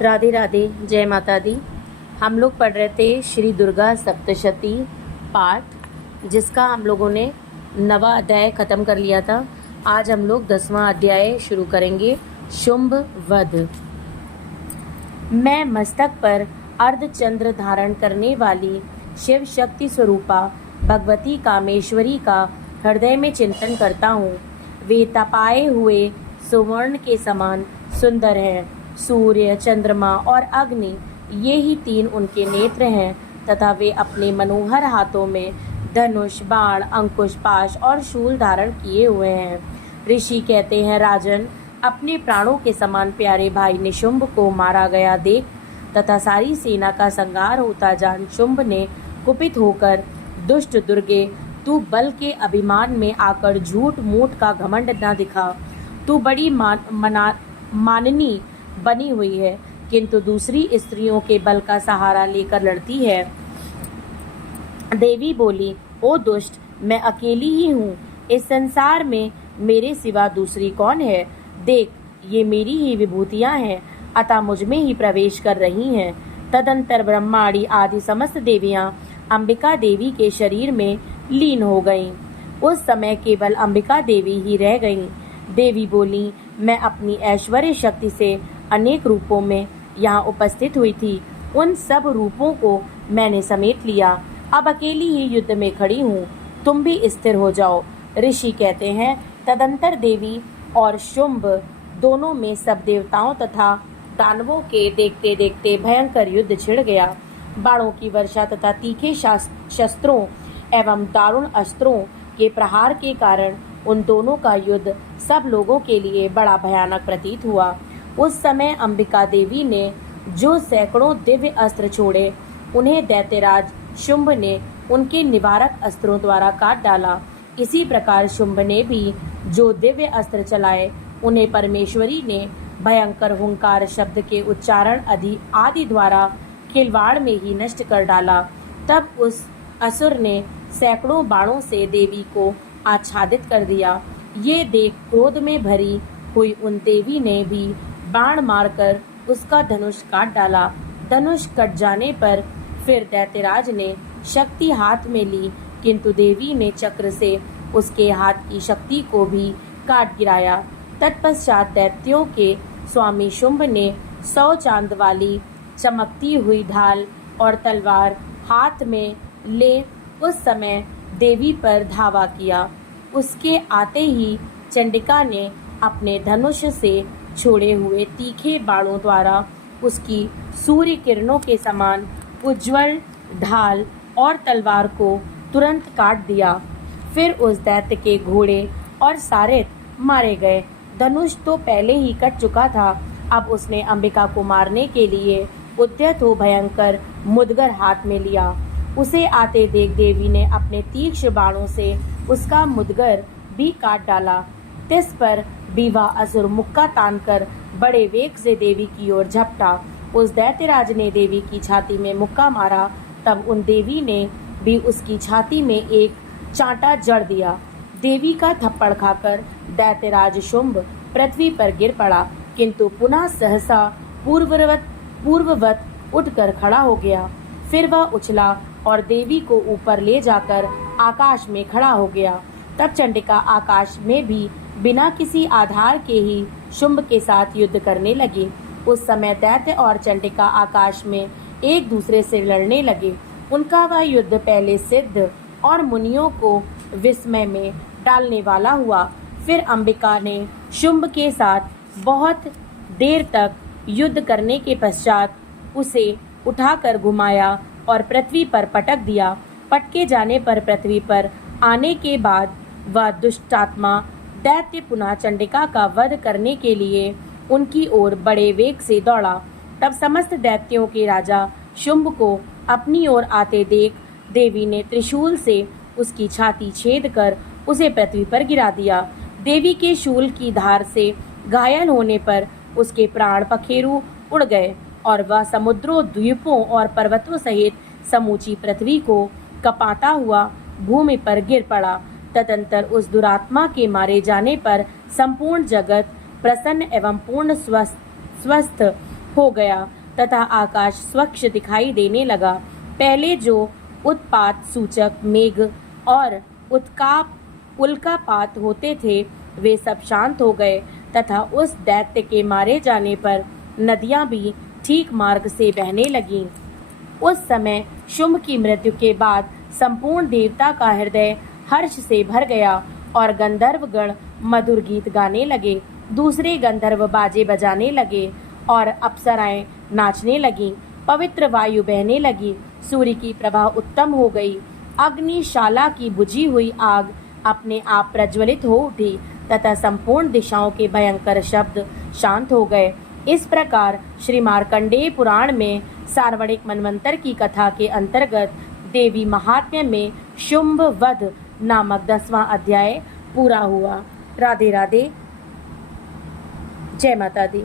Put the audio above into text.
राधे राधे, जय माता दी। हम लोग पढ़ रहे थे श्री दुर्गा सप्तशती पाठ, जिसका हम लोगों ने 9वां अध्याय ख़त्म कर लिया था। आज हम लोग 10वां अध्याय शुरू करेंगे, शुंभ वध। मैं मस्तक पर अर्धचंद्र धारण करने वाली शिव शक्ति स्वरूपा भगवती कामेश्वरी का हृदय में चिंतन करता हूँ। वे तपाए हुए सुवर्ण के समान सुंदर हैं। सूर्य, चंद्रमा और अग्नि, ये ही 3 उनके नेत्र हैं तथा वे अपने मनोहर हाथों में धनुष, बाण, अंकुश, पाश और शूल धारण किए हुए हैं। ऋषि कहते हैं, राजन, अपने प्राणों के समान प्यारे भाई निशुंभ को मारा गया देख तथा सारी सेना का संहार होता जान शुंभ ने कुपित होकर, दुष्ट दुर्गे, तू बल के अभिमान में आकर झूठ मूठ का घमंड न दिखा। तू बड़ी माननी बनी हुई है, किंतु दूसरी स्त्रियों के बल का सहारा लेकर लड़ती है। देवी बोली, ओ दुष्ट, मैं अकेली ही हूँ। इस संसार में मेरे सिवा दूसरी कौन है? देख, ये मेरी ही विभूतियाँ हैं, अतः मुझ में ही प्रवेश कर रही हैं। तदंतर ब्रह्माणी आदि समस्त देवियाँ अंबिका देवी के शरीर में लीन हो गईं। उस समय केवल अंबिका देवी ही रह गईं। देवी बोली, मैं अपनी ऐश्वर्य शक्ति से अनेक रूपों में यहाँ उपस्थित हुई थी। उन सब रूपों को मैंने समेट लिया। अब अकेली ही युद्ध में खड़ी हूँ। तुम भी स्थिर हो जाओ। ऋषि कहते हैं, तदंतर देवी और शुंभ दोनों में सब देवताओं तथा दानवों के देखते देखते भयंकर युद्ध छिड़ गया। बाणों की वर्षा तथा तीखे शस्त्रों एवं दारुण अस्त्रों के प्रहार के कारण उन दोनों का युद्ध सब लोगों के लिए बड़ा भयानक प्रतीत हुआ। उस समय अंबिका देवी ने जो सैकड़ों दिव्य अस्त्र छोड़े, उन्हें दैत्यराज शुंभ ने उनके निवारक अस्त्रों द्वारा काट डाला। इसी प्रकार शुंभ ने भी जो दिव्य अस्त्र चलाए, उन्हें परमेश्वरी ने भयंकर हुंकार शब्द के उच्चारण आदि द्वारा खिलवाड़ में ही नष्ट कर डाला। तब उस असुर ने सैकड़ों बाणों से देवी को आच्छादित कर दिया। ये देख क्रोध में भरी हुई उन देवी ने भी बाण मारकर उसका धनुष काट डाला। धनुष कट जाने पर फिर दैत्यराज ने शक्ति हाथ में ली, किंतु देवी ने चक्र से उसके हाथ की शक्ति को भी काट गिराया। तत्पश्चात दैत्यों के स्वामी शुंभ ने 100 चांद वाली चमकती हुई ढाल और तलवार हाथ में ले उस समय देवी पर धावा किया। उसके आते ही चंडिका ने अपने धनुष से छोड़े हुए तीखे बाणों द्वारा उसकी सूर्य किरणों के समान उज्ज्वल ढाल और तलवार को तुरंत काट दिया। फिर उस दैत्य के घोड़े और सारथ मारे गए। धनुष तो पहले ही कट चुका था। अब उसने अंबिका को मारने के लिए उद्यत हो भयंकर मुदगर हाथ में लिया। उसे आते देख देवी ने अपने तीक्ष्ण बाणों से उसका मुदगर भी काट डाला। तिस पर बीवा असुर मुक्का तानकर बड़े वेग से देवी की ओर झपटा। उस दैत्यराज ने देवी की छाती में मुक्का मारा। तब उन देवी ने भी उसकी छाती में एक चांटा जड़ दिया। देवी का थप्पड़ खाकर दैत्यराज शुंभ पृथ्वी पर गिर पड़ा, किंतु पुनः सहसा पूर्ववत उठकर खड़ा हो गया। फिर वह उछला और देवी को ऊपर ले जाकर आकाश में खड़ा हो गया। तब चंडिका आकाश में भी बिना किसी आधार के ही शुंभ के साथ युद्ध करने लगी। उस समय दैत्य और चंडिका आकाश में एक दूसरे से लड़ने लगे। उनका वह युद्ध पहले सिद्ध और मुनियों को विस्मय में डालने वाला हुआ। फिर अंबिका ने शुंभ के साथ बहुत देर तक युद्ध करने के पश्चात उसे उठाकर घुमाया और पृथ्वी पर पटक दिया। पटके जाने पर पृथ्वी पर आने के बाद वह दुष्टात्मा दैत्य पुनः चंडिका का वध करने के लिए उनकी ओर बड़े वेग से दौड़ा। तब समस्त दैत्यों के राजा शुंभ को अपनी ओर आते देख देवी ने त्रिशूल से उसकी छाती छेद कर उसे पृथ्वी पर गिरा दिया। देवी के शूल की धार से घायल होने पर उसके प्राण पखेरु उड़ गए और वह समुद्रों, द्वीपों और पर्वतों सहित समूची पृथ्वी को कपाता हुआ भूमि पर गिर पड़ा। तदंतर उस दुरात्मा के मारे जाने पर संपूर्ण जगत प्रसन्न एवं पूर्ण स्वस्थ हो गया तथा आकाश स्वच्छ दिखाई देने लगा। पहले जो उत्पात सूचक मेघ और उल्कापात होते थे वे सब शांत हो गए तथा उस दैत्य के मारे जाने पर नदियां भी ठीक मार्ग से बहने लगीं। उस समय शुंभ की मृत्यु के बाद संपूर्ण देवता का हृदय हर्ष से भर गया और गंधर्वगण मधुर गीत गाने लगे। दूसरे गंधर्व बाजे बजाने लगे और अप्सराएं नाचने लगीं। पवित्र वायु बहने लगी। सूर्य की प्रभा उत्तम हो गई। अग्निशाला की बुझी हुई आग अपने आप प्रज्वलित हो उठी तथा संपूर्ण दिशाओं के भयंकर शब्द शांत हो गए। इस प्रकार श्री मार्कंडेय पुराण में सार्वणिक मनवंतर की कथा के अंतर्गत देवी महात्म्य में शुंभ वध नामक 10वां अध्याय पूरा हुआ। राधे राधे। जय माता दी।